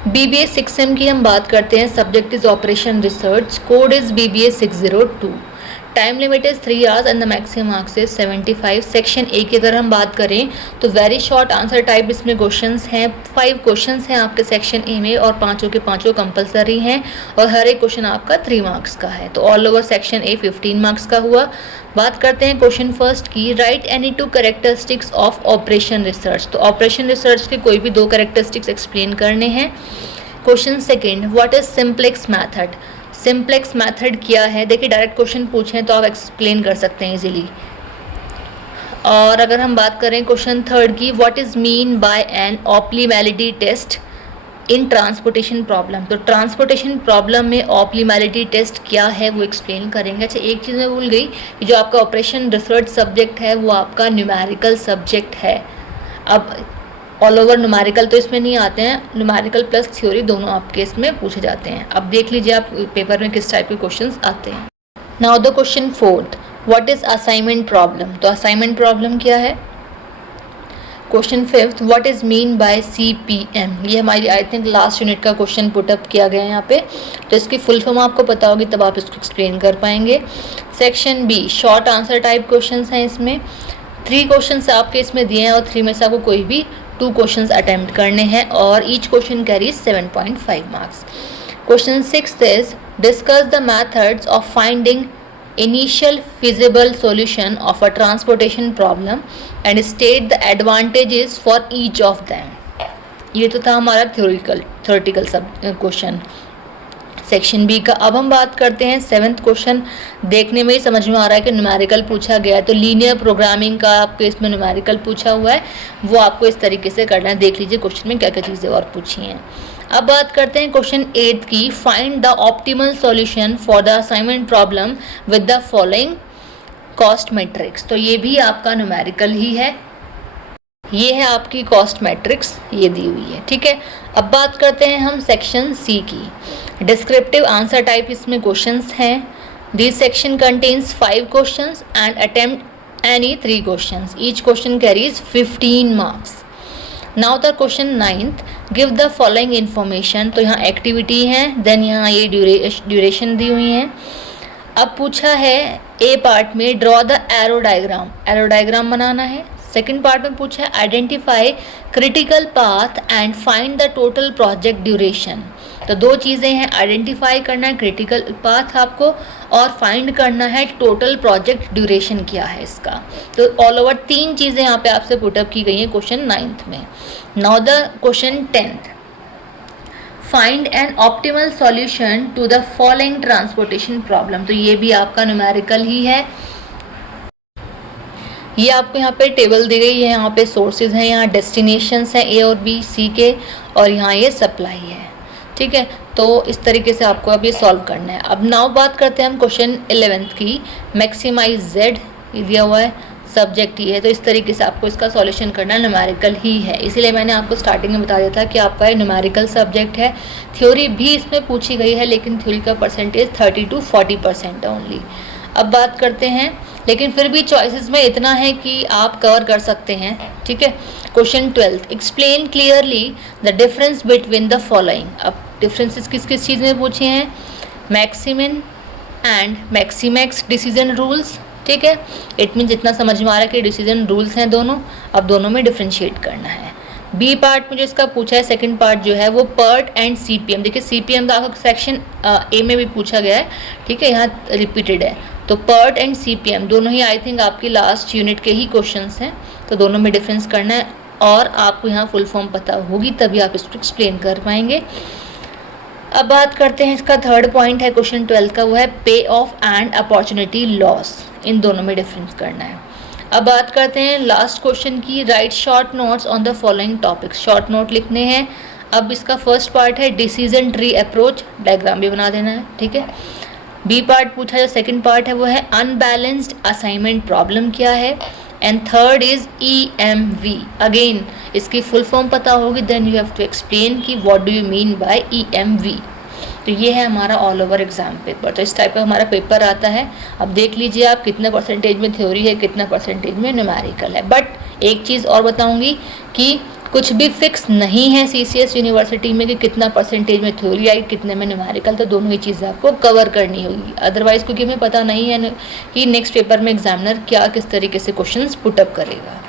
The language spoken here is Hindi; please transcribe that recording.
BBA 6M की हम बात करते हैं। Subject is operation research, code is BBA 602, time limit is 3 hours and the maximum marks is 75। Section A की अगर हम बात करें तो वेरी शॉर्ट आंसर टाइप इसमें क्वेश्चंस हैं। 5 क्वेश्चंस हैं आपके सेक्शन ए में और पाँचों के पाँचों कंपलसरी हैं और हर एक क्वेश्चन आपका 3 मार्क्स का है। तो all over section A 15 marks का हुआ। बात करते हैं क्वेश्चन फर्स्ट की। Right any 2 characteristics of operation research. तो ऑपरेशन रिसर्च के कोई भी 2 कैरेक्टरिस्टिक्स एक्सप्लेन करने हैं। Question second, what is simplex method. Simplex method क्या है। देखिए डायरेक्ट क्वेश्चन पूछें तो आप एक्सप्लेन कर सकते हैं इजीली। और अगर हम बात करें क्वेश्चन थर्ड की, what is mean by an optimality test in transportation problem. तो ट्रांसपोर्टेशन प्रॉब्लम में ऑप्टिमैलिटी टेस्ट क्या है वो एक्सप्लेन करेंगे। अच्छा एक चीज़ मैं भूल गई कि जो आपका ऑपरेशन रिसर्च सब्जेक्ट है वो आपका न्यूमेरिकल सब्जेक्ट है। अब ऑल ओवर न्यूमेरिकल तो इसमें नहीं आते हैं, न्यूमेरिकल प्लस थ्योरी दोनों आपके इसमें पूछे जाते हैं। अब देख लीजिए आप पेपर में किस टाइप के क्वेश्चंस आते हैं। Now the question fourth, what is assignment problem. तो असाइनमेंट प्रॉब्लम क्या है। Question fifth, what is mean by CPM। ये हमारी आई थिंक लास्ट यूनिट का क्वेश्चन पुटअप किया गया है यहाँ पे, तो इसकी फुल फॉर्म आपको पता होगी तब आप इसको एक्सप्लेन कर पाएंगे। Section B, short answer type question हैं। इसमें 3 क्वेश्चन आपके इसमें दिए हैं और 3 में से आपको कोई भी 2 क्वेश्चंस अटेम्प्ट करने हैं और each question carries 7.5 marks. Question 6 is discuss the methods of finding initial feasible solution of a transportation problem and state the advantages for each of them. ये तो था हमारा थ्योरेटिकल सब क्वेश्चन सेक्शन बी का। अब हम बात करते हैं 7th क्वेश्चन। देखने में ही समझ में आ रहा है कि न्यूमेरिकल पूछा गया है, तो लीनियर प्रोग्रामिंग का आपको इसमें न्यूमेरिकल पूछा हुआ है, वो आपको इस तरीके से करना है। देख लीजिए क्वेश्चन में क्या क्या चीज़ें और पूछी हैं। अब बात करते हैं क्वेश्चन 8 की। Find the optimal solution for the assignment problem with the following cost matrix. तो ये भी आपका न्यूमेरिकल ही है। ये है आपकी कॉस्ट मैट्रिक्स, ये दी हुई है, ठीक है। अब बात करते हैं हम सेक्शन सी की। डिस्क्रिप्टिव आंसर टाइप इसमें क्वेश्चंस हैं। This section contains 5 questions and attempt any 3 questions. Each question carries 15 marks. Now the question 9th, give the following information. तो यहाँ एक्टिविटी है, देन यहाँ ये ड्यूरेशन दी हुई है। अब पूछा है ए पार्ट में draw the arrow diagram, arrow diagram बनाना है। सेकेंड पार्ट में पूछा है identify critical path and find the total project duration. तो 2 चीज़ें हैं, आइडेंटिफाई करना है क्रिटिकल पाथ आपको और फाइंड करना है टोटल प्रोजेक्ट ड्यूरेशन क्या है इसका। तो ऑल ओवर 3 चीज़ें यहाँ पे आपसे पुटअप की गई हैं क्वेश्चन 9th में। Now the question 10th, find an optimal solution to the following transportation problem. तो ये भी आपका न्यूमेरिकल ही है। ये आपको यहाँ पे टेबल दी गई है, यहाँ पे सोर्सेज हैं, यहाँ डेस्टिनेशंस हैं A और B C के, और यहाँ ये सप्लाई है, ठीक है। तो इस तरीके से आपको अब ये सॉल्व करना है। अब नाउ बात करते हैं हम क्वेश्चन 11th की। मैक्सिमाइज Z ये दिया हुआ है, सब्जेक्ट ये है, तो इस तरीके से आपको इसका सॉल्यूशन करना है। न्यूमेरिकल ही है, इसीलिए मैंने आपको स्टार्टिंग में बता दिया था कि आपका ये न्यूमेरिकल सब्जेक्ट है। थ्योरी भी इसमें पूछी गई है, लेकिन थ्योरी का परसेंटेज 30 to 40% है ओनली। अब बात करते हैं, लेकिन फिर भी चॉइसेस में इतना है कि आप कवर कर सकते हैं, ठीक है। Question 12, explain clearly the difference between the following. अब डिफरेंसेस किस किस चीज़ में पूछे हैं, मैक्सिमिन एंड मैक्सीमैक्स डिसीजन रूल्स, ठीक है। इट मीन जितना समझ में आ रहा है कि डिसीजन रूल्स हैं दोनों, अब दोनों में डिफ्रेंशिएट करना है। बी पार्ट में जो इसका पूछा है, सेकंड पार्ट जो है वो PERT एंड CPM। देखिए CPM तो आपका सेक्शन ए में भी पूछा गया है, ठीक है, यहाँ रिपीटेड है। तो PERT एंड CPM दोनों ही आई थिंक आपकी लास्ट यूनिट के ही क्वेश्चंस हैं, तो दोनों में डिफरेंस करना है और आपको यहाँ फुल फॉर्म पता होगी तभी आप इसको एक्सप्लेन कर पाएंगे। अब बात करते हैं, इसका थर्ड पॉइंट है क्वेश्चन 12 का, वो है पे ऑफ एंड अपॉर्चुनिटी लॉस। इन दोनों में डिफरेंस करना है। अब बात करते हैं लास्ट क्वेश्चन की, right short notes on the following topics. Short note लिखने हैं। अब इसका फर्स्ट पार्ट है डिसीजन ट्री अप्रोच, डायग्राम भी बना देना है, ठीक है। बी पार्ट पूछा, जो सेकंड पार्ट है वो है अनबैलेंस्ड असाइनमेंट प्रॉब्लम क्या है, and third is EMV। Again इसकी फुल फॉर्म पता होगी, then you have to explain कि what do you mean by EMV। तो ये है हमारा ऑल ओवर एग्जाम पेपर। तो इस टाइप का हमारा पेपर आता है। अब देख लीजिए आप कितना परसेंटेज में थ्योरी है, कितना परसेंटेज में न्यूमेरिकल है। बट एक चीज़ और बताऊंगी कि कुछ भी फिक्स नहीं है CCS यूनिवर्सिटी में कि कितना परसेंटेज में थ्योरी आई, कितने में न्यूमेरिकल, तो दोनों ही चीज़ें आपको कवर करनी होगी। अदरवाइज़ क्योंकि हमें पता नहीं है कि नेक्स्ट पेपर में एग्जामिनर क्या किस तरीके से क्वेश्चंस पुटअप करेगा।